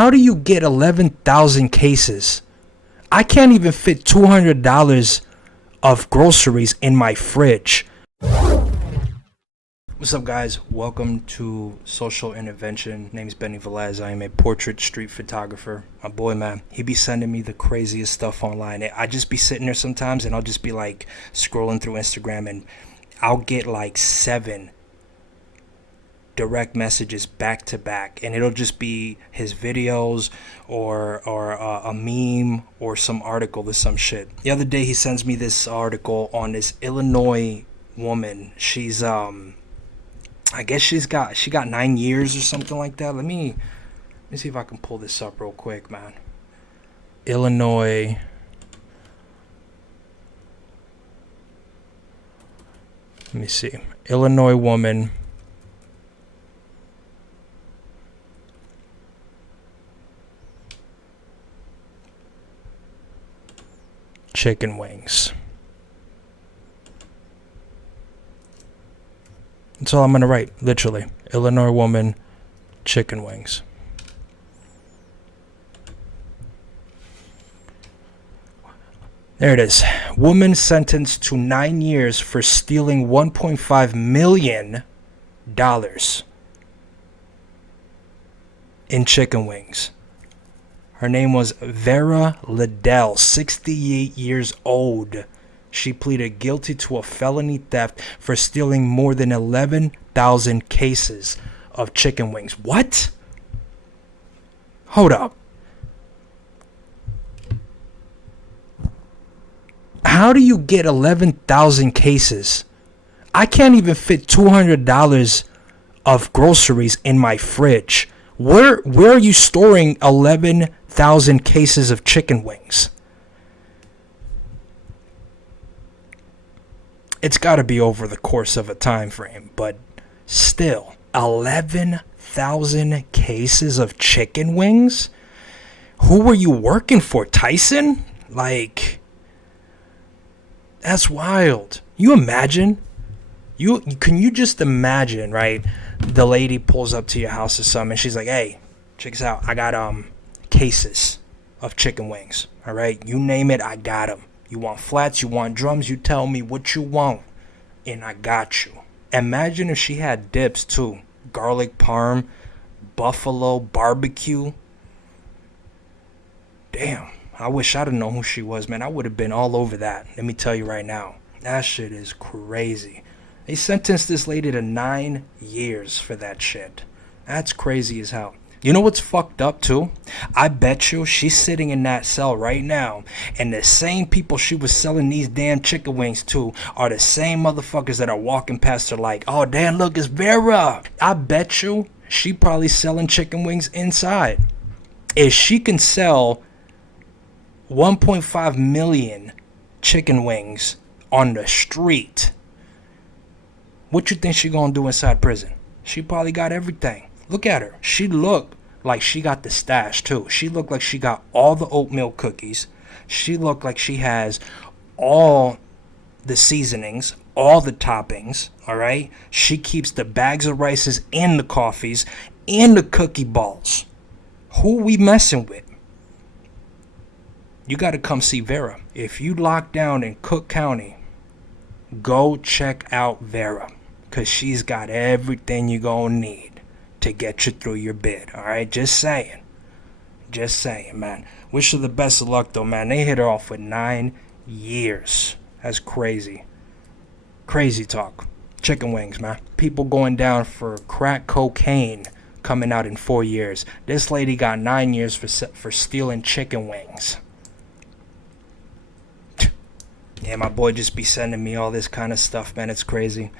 How do you get 11,000 cases? I can't even fit $200 of groceries in my fridge. What's up, guys? Welcome to Social Intervention. Name's Benny Velez. I am a portrait street photographer. My boy, man, he be sending me the craziest stuff online. I just be sitting there sometimes and I'll just be like scrolling through Instagram and I'll get like 7 direct messages back to back, and it'll just be his videos or a meme or some article or some shit. The other day he sends me this article on this Illinois woman. She's I guess she got 9 years or something like that. Let me see if I can pull this up real quick, man. Illinois. Let me see. Illinois woman. Chicken wings. That's all I'm going to write, literally. Illinois woman, chicken wings. There it is. Woman sentenced to 9 years for stealing $1.5 million in chicken wings. Her name was Vera Liddell, 68 years old. She pleaded guilty to a felony theft for stealing more than 11,000 cases of chicken wings. What? Hold up. How do you get 11,000 cases? I can't even fit $200 of groceries in my fridge. Where are you storing 11,000 cases of chicken wings? It's got to be over the course of a time frame, but still, 11,000 cases of chicken wings? Who were you working for, Tyson? Like, that's wild. You imagine? Can you just imagine, right? The lady pulls up to your house or something, and she's like, "Hey, check this out. I got cases of chicken wings. All right, you name it, I got them. You want flats? You want drums? You tell me what you want, and I got you." Imagine if she had dips too: garlic parm, buffalo barbecue. Damn, I wish I'd have known who she was, man. I would have been all over that. Let me tell you right now, that shit is crazy. They sentenced this lady to 9 years for that shit. That's crazy as hell. You know what's fucked up too? I bet you she's sitting in that cell right now, and the same people she was selling these damn chicken wings to are the same motherfuckers that are walking past her like, "Oh, damn, look, it's Vera." I bet you she probably selling chicken wings inside. If she can sell 1.5 million chicken wings on the street, what you think she gonna do inside prison? She probably got everything. Look at her. She looked like she got the stash too. She looked like she got all the oatmeal cookies. She looked like she has all the seasonings, all the toppings, all right? She keeps the bags of rices and the coffees and the cookie balls. Who we messing with? You got to come see Vera. If you lock down in Cook County, go check out Vera, because she's got everything you're going to need to get you through your bid, all right? Just saying, man. Wish her the best of luck, though, man. They hit her off with 9 years. That's crazy. Crazy talk. Chicken wings, man. People going down for crack cocaine coming out in 4 years. This lady got 9 years for stealing chicken wings. Yeah, my boy just be sending me all this kind of stuff, man. It's crazy.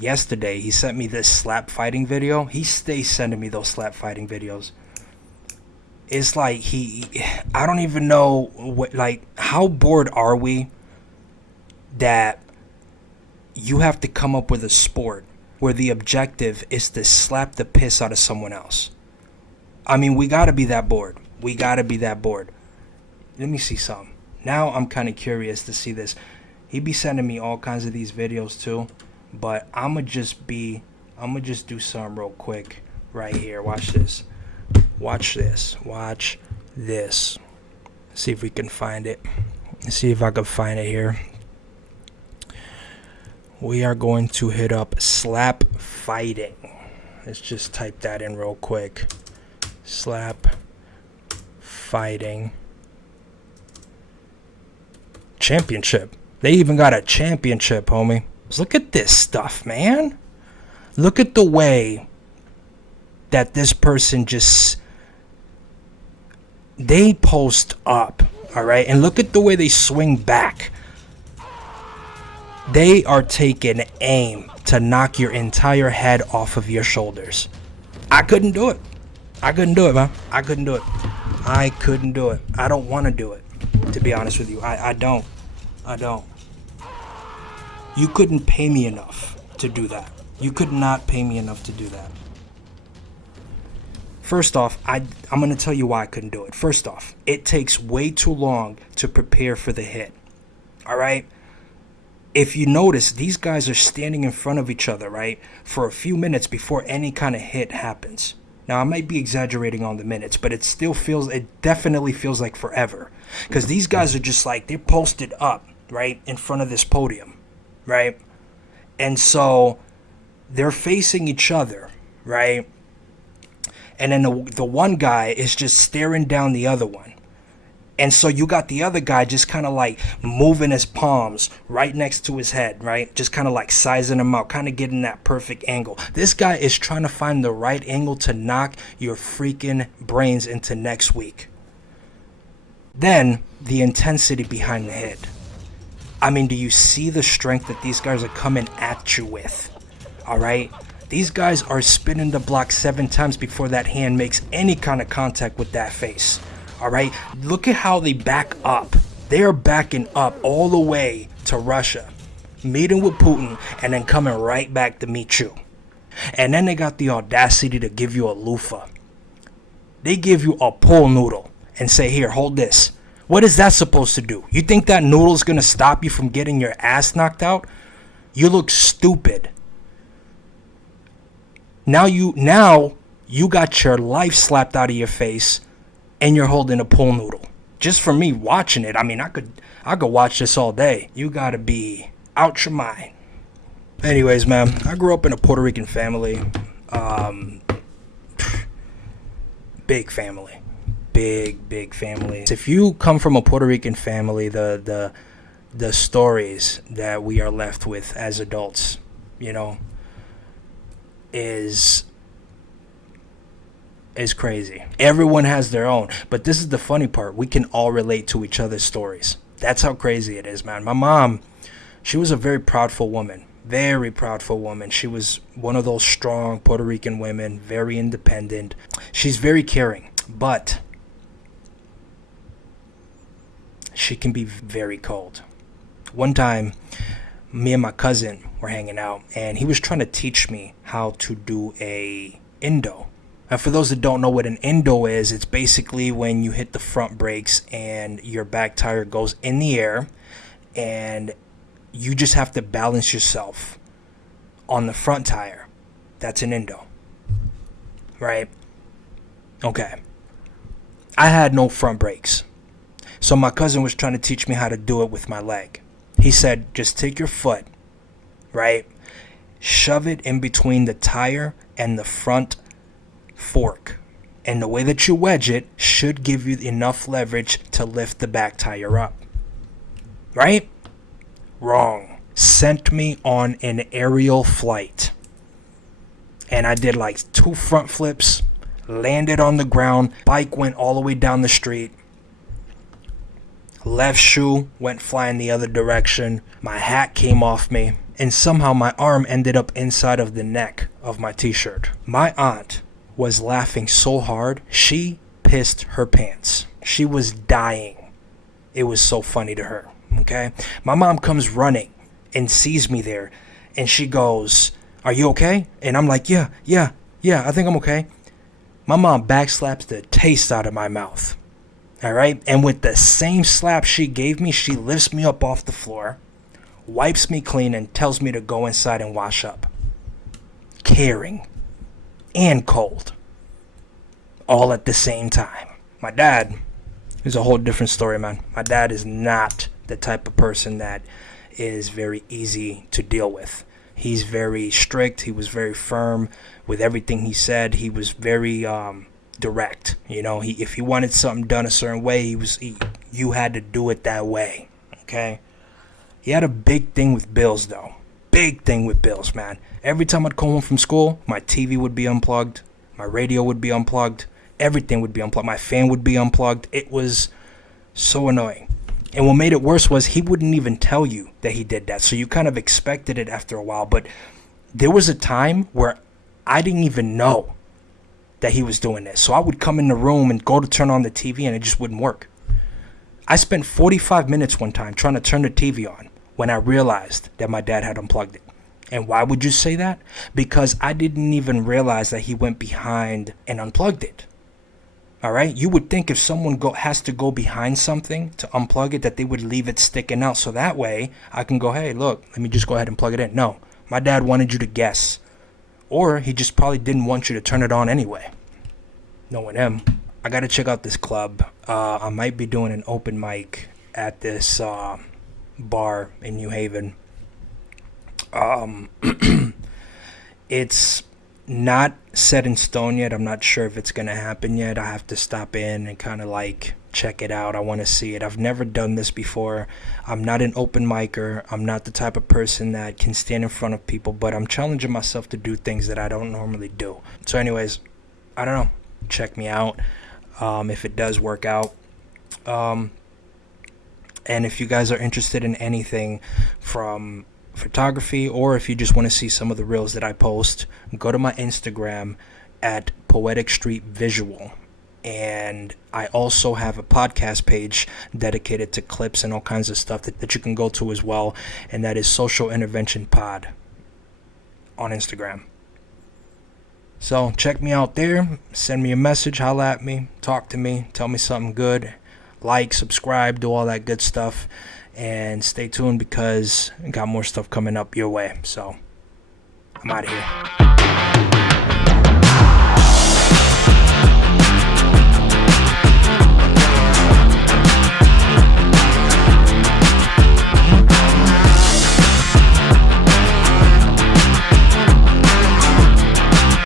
Yesterday, he sent me this slap fighting video. He stays sending me those slap fighting videos. It's like I don't even know how bored are we that you have to come up with a sport where the objective is to slap the piss out of someone else. I mean, we got to be that bored. Let me see something. Now I'm kind of curious to see this. He be sending me all kinds of these videos too, but I'm gonna just do something real quick right here. Watch this. Watch this. Watch this. See if we can find it. See if I can find it here. We are going to hit up slap fighting. Let's just type that in real quick. Slap fighting championship. They even got a championship, homie. Look at this stuff, man. Look at the way that this person just, they post up, all right? And look at the way they swing back. They are taking aim to knock your entire head off of your shoulders. I couldn't do it. I couldn't do it, man. I couldn't do it. I couldn't do it. I don't want to do it, to be honest with you. I don't. You couldn't pay me enough to do that. You could not pay me enough to do that. First off, I'm going to tell you why I couldn't do it. First off, it takes way too long to prepare for the hit. All right? If you notice, these guys are standing in front of each other, right, for a few minutes before any kind of hit happens. Now, I might be exaggerating on the minutes, but it definitely feels like forever. Because these guys are just like, they're posted up, right, in front of this podium, right? And so they're facing each other, right? And then the one guy is just staring down the other one. And so you got the other guy just kind of like moving his palms right next to his head, right? Just kind of like sizing him out, kind of getting that perfect angle. This guy is trying to find the right angle to knock your freaking brains into next week. Then the intensity behind the hit. I mean, do you see the strength that these guys are coming at you with? All right? These guys are spinning the block 7 times before that hand makes any kind of contact with that face. All right, look at how they back up. They are backing up all the way to Russia, meeting with Putin, and then coming right back to meet you. And then they got the audacity to give you a loofah. They give you a pool noodle and say, here, hold this. What is that supposed to do? You think that noodle's going to stop you from getting your ass knocked out? You look stupid. Now you got your life slapped out of your face. And you're holding a pool noodle. Just for me watching it, I mean, I could watch this all day. You gotta be out your mind. Anyways, man, I grew up in a Puerto Rican family. Big family. Big family. If you come from a Puerto Rican family, the stories that we are left with as adults, you know, is crazy. Everyone has their own, but this is the funny part. We can all relate to each other's stories. That's how crazy it is, man. My mom, she was a very proudful woman. Very proudful woman. She was one of those strong Puerto Rican women, very independent. She's very caring, but she can be very cold. One time, me and my cousin were hanging out, and he was trying to teach me how to do a Indo. And for those that don't know what an Indo is, it's basically when you hit the front brakes and your back tire goes in the air and you just have to balance yourself on the front tire. That's an Indo. Right? Okay. I had no front brakes. So my cousin was trying to teach me how to do it with my leg. He said, just take your foot, right? Shove it in between the tire and the front fork, and the way that you wedge it should give you enough leverage to lift the back tire up. Right? Wrong. Sent me on an aerial flight, and I did like 2 front flips, landed on the ground, bike went all the way down the street, left shoe went flying the other direction, my hat came off me, and somehow my arm ended up inside of the neck of my t-shirt. My aunt was laughing so hard, she pissed her pants. She was dying. It was so funny to her, okay? My mom comes running and sees me there, and she goes, are you okay? And I'm like, yeah, I think I'm okay. My mom backslaps the taste out of my mouth, all right? And with the same slap she gave me, she lifts me up off the floor, wipes me clean, and tells me to go inside and wash up. Caring. And cold. all at the same time. My dad is a whole different story, man. My dad is not the type of person that is very easy to deal with. He's very strict. He was very firm with everything he said. He was very direct. You know, if he wanted something done a certain way, you had to do it that way. Okay. He had a big thing with bills, though. Big thing with bills, man. Every time I'd come home from school, my TV would be unplugged, my radio would be unplugged, everything would be unplugged, my fan would be unplugged. It was so annoying. And what made it worse was he wouldn't even tell you that he did that. So you kind of expected it after a while. But there was a time where I didn't even know that he was doing this. So I would come in the room and go to turn on the TV and it just wouldn't work. I spent 45 minutes one time trying to turn the TV on when I realized that my dad had unplugged it. And why would you say that? Because I didn't even realize that he went behind and unplugged it. All right? You would think if someone has to go behind something to unplug it, that they would leave it sticking out. So that way I can go, hey, look, let me just go ahead and plug it in. No, my dad wanted you to guess. Or he just probably didn't want you to turn it on anyway. Knowing him. I got to check out this club. I might be doing an open mic at this bar in New Haven. It's not set in stone yet. I'm not sure if it's going to happen yet. I have to stop in and kind of like check it out. I want to see it. I've never done this before. I'm not an open micer. I'm not the type of person that can stand in front of people, but I'm challenging myself to do things that I don't normally do. So anyways, I don't know. Check me out if it does work out. And if you guys are interested in anything from photography, or if you just want to see some of the reels that I post, go to my Instagram at Poetic Street Visual. And I also have a podcast page dedicated to clips and all kinds of stuff that you can go to as well, and that is Social Intervention Pod on Instagram. So check me out there, send me a message, holla at me, talk to me, tell me something good, like, subscribe, do all that good stuff. And stay tuned because I got more stuff coming up your way. So I'm out of here.